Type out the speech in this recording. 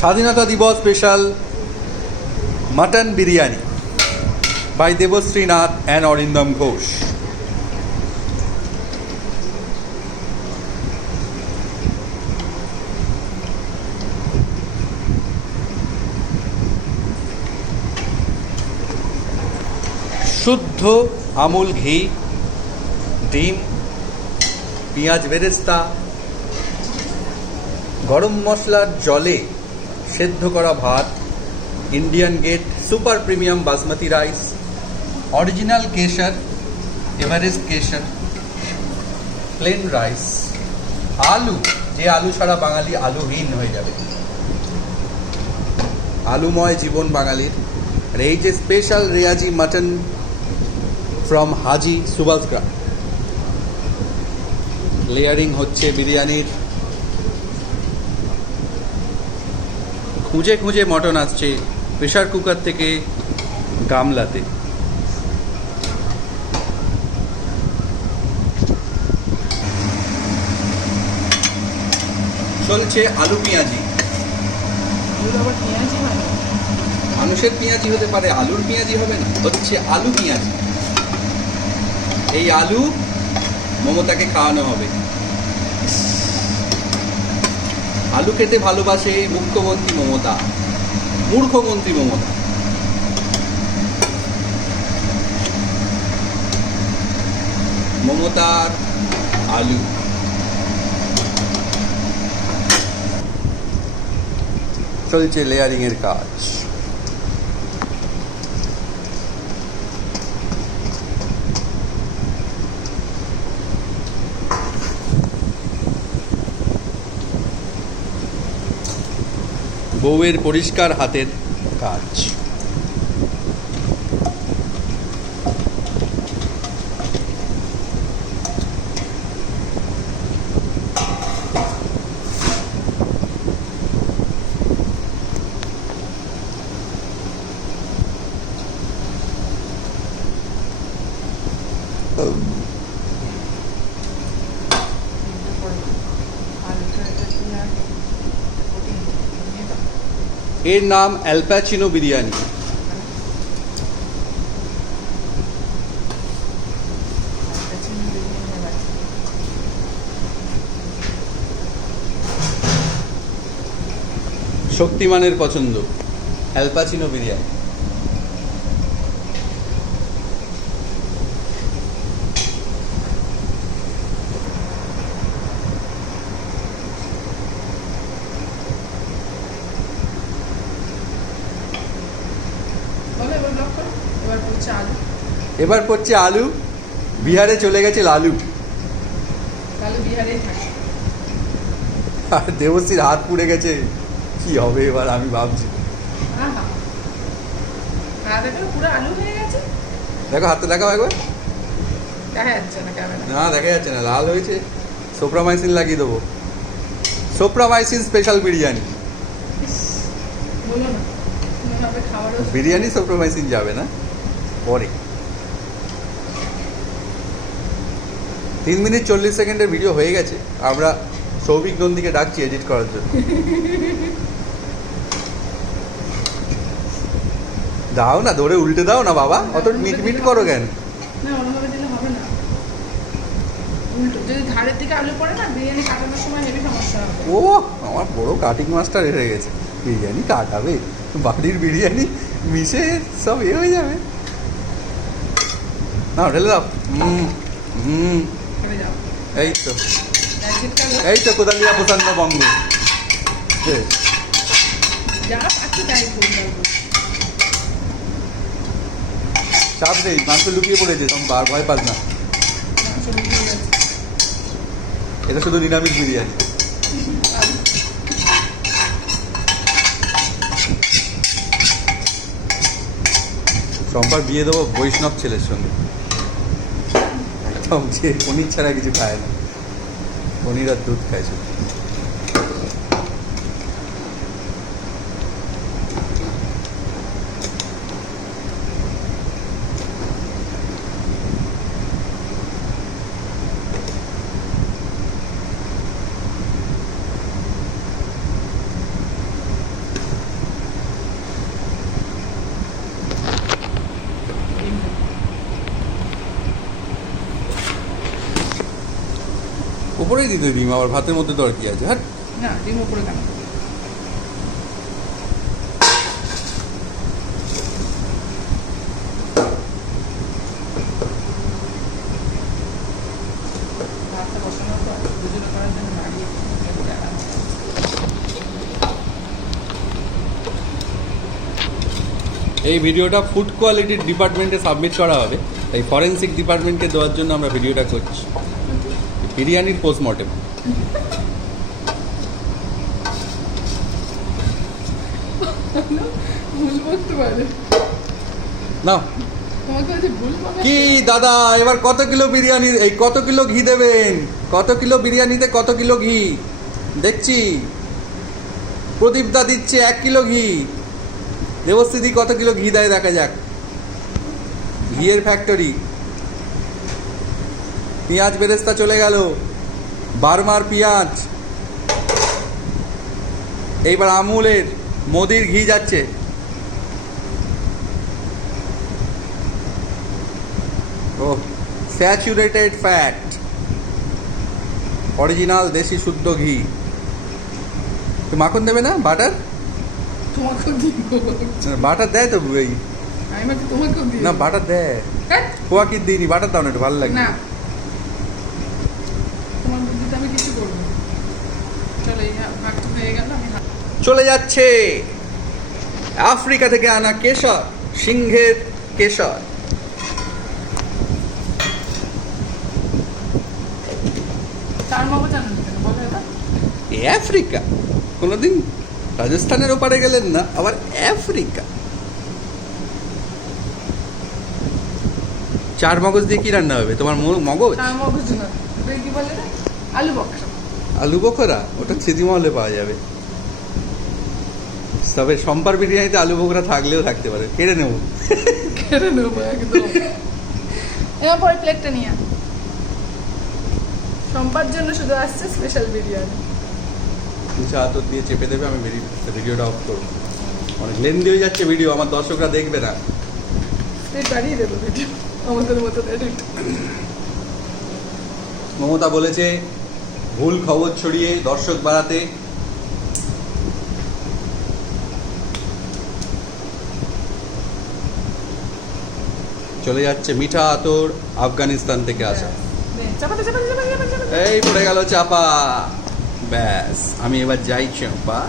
স্বাধীনতা দিবস special mutton biryani by Debashree Nath and Arindam Ghosh. শুদ্ধ আমুল ঘি, ডিম, পেঁয়াজ বেরেস্তা, গরম মশলার জলে সেদ্ধ করা ভাত, Indian gate super premium basmati rice, original কেশর, এভারেস্ট কেশর, প্লেন রাইস, আলু, যে আলু ছাড়া বাঙালি আলুহীন হয়ে যাবে, আলুময় জীবন বাঙালির। আর এই যে special Reyaji mutton from Haji Subhashgram. Layering হচ্ছে বিরিয়ানির, খুঁজে খুঁজে মটন আসছে প্রেশার কুকার থেকে গামলাতে। চলছে আলু পেঁয়াজি। মানুষের পেঁয়াজি হতে পারে, আলুর পেঁয়াজি হবে না? হচ্ছে আলু পেঁয়াজি। এই আলু মমতাকে খাওয়ানো হবে। আলু খেতে ভালোবাসে মুখ্যমন্ত্রী মমতা, মূর্খমন্ত্রী মমতা। মমতার আলু। চলছে লেয়ারিং এর কাজ। বউয়ের পরিষ্কার হাতের কাজ। এর নাম অ্যালপ্যাচিনো বিরিয়ানি। শক্তিমানের পছন্দ অ্যালপ্যাচিনো বিরিয়ানি। এবার পড়ছে আলু। বিহারে চলে গেছে লালু। আর দেবশ্রীর হাত পুড়ে গেছে, কি হবে এবার আমি ভাবছি। দেখো হাতটা দেখাও একবার। না দেখা যাচ্ছে না, লাল হয়েছে। সোপ্রামাইসিন লাগিয়ে দেবো। সোপ্রামাইসিন স্পেশাল বিরিয়ানি। বিরিয়ানি সোপ্রামাইসিন যাবে না পরে। 3 মিনিট 40 সেকেন্ডের ভিডিও হয়ে গেছে। আমরা সৌভিক নন্দীকে ডাকছি এডিট করার জন্য। দাও না, ধরে উল্টে দাও না বাবা, অত মিট করো কেন? ও আমার বড় কাটিং মাস্টার এসে গেছে। বিরিয়ানি কাটাবে, বাড়ির বিরিয়ানি মিশে সব হয়ে যাবে। না ঢেলে দাও। এই তো কোদালিয়া প্রসন্ন বঙ্গ। চাপ নেই, মাংস লুকিয়ে পড়েছে, তোমার ভয় পাস না। এটা শুধু নিরামিষ বিরিয়ানি। চম্পার বিয়ে দেবো বৈষ্ণব ছেলের সঙ্গে, একদম যে পনির ছাড়া কিছু খায় না, পনির আর দুধ খায় শুধু। ওপরেই দিতে ডিম, আবার ভাতের মধ্যে তো আর কি আছে? হ্যাঁ, না ডিম উপরে কেন? ভাতটা বসানোর পর দুজনে করার জন্য নাড়িয়ে এই ভিডিওটা ফুড কোয়ালিটির ডিপার্টমেন্টে সাবমিট করা হবে, তাই ফরেন্সিক ডিপার্টমেন্টকে দেওয়ার জন্য আমরা ভিডিওটা করছি। বিরিয়ানির পোস্টমর্টেম। ভুল করতে পারে। না তোমাকে কাছে ভুল বলা কি দাদা, এবার কত কিলো বিরিয়ানি, এই কত কিলো ঘি দেবেন? কত কিলো বিরিয়ানিতে কত কিলো ঘি? দেখছি প্রদীপ দা দিচ্ছে 1 কিলো ঘি। দেবস্থিতি কত কিলো ঘি দেয় দেখা যাক। ঘিয়ের ফ্যাক্টরি। পেঁয়াজ বেরেস্তা চলে গেল, বার্মার পেঁয়াজ। এইবার আমুলের মোদির ঘি যাচ্ছে। ও স্যাচুরেটেড ফ্যাট, অরিজিনাল দেশি শুদ্ধ ঘি। তো মাখন দেবে না? বাটার? তোমাকেও দিব। বাটার দেয় তো এই আমি ভাবছি তোমাকেও দিব। না, বাটার দেয়। হ্যাঁ? খোয়া কি দিইনি, বাটার দাও না, একটু ভালো লাগে। না তোমার বুদ্ধিতে আমি কিছু করবো না। চলো এই ভাগটা হয়ে গেল, আমি চলে যাচ্ছে আফ্রিকা থেকে আনা কেশর, সিংহের কেশর। চার মাগো জানো না কেন বলো এবার? এ আফ্রিকা, কোনোদিন রাজস্থানের ওপারে গেলেন না, আবার আফ্রিকা। চার মগজ দিয়ে কি রান্না হবে তোমার? মগজ? চার মগজ না, ওটাকে কি বলে রে? আলু বক্স। আলু বখরা? ওটা সিজিমহলে পাওয়া যাবে। তবে সম্পার বিরিয়ানিতে আলু বখরা থাকলেও থাকতে পারে, কেড়ে নেবো। কেড়ে নেবো একদম। এবার পরে প্লেটটা নিয়ে সম্পার জন্য শুধু আসছে স্পেশাল বিরিয়ানি। নিচে হাতর দিয়ে চেপে দেবে, আমি ভিডিওটা অফ করবো। অনেক লেন্দি হয়ে যাচ্ছে ভিডিও, আমার দর্শকরা দেখবে না। প্লেট বাড়িয়ে দেবো ভিডিও আমাদের মতো এডিট। মমতা বলেছে ভুল খবর ছড়িয়ে দর্শক বাড়াতে চলে যাচ্ছে মিঠা আতর, আফগানিস্তান থেকে আসা। চাপাতে চাপাতে চাপাতে চাপাতে এই পড়ে গেল চাপা। ব্যাস, আমি এবার যাই চাপা।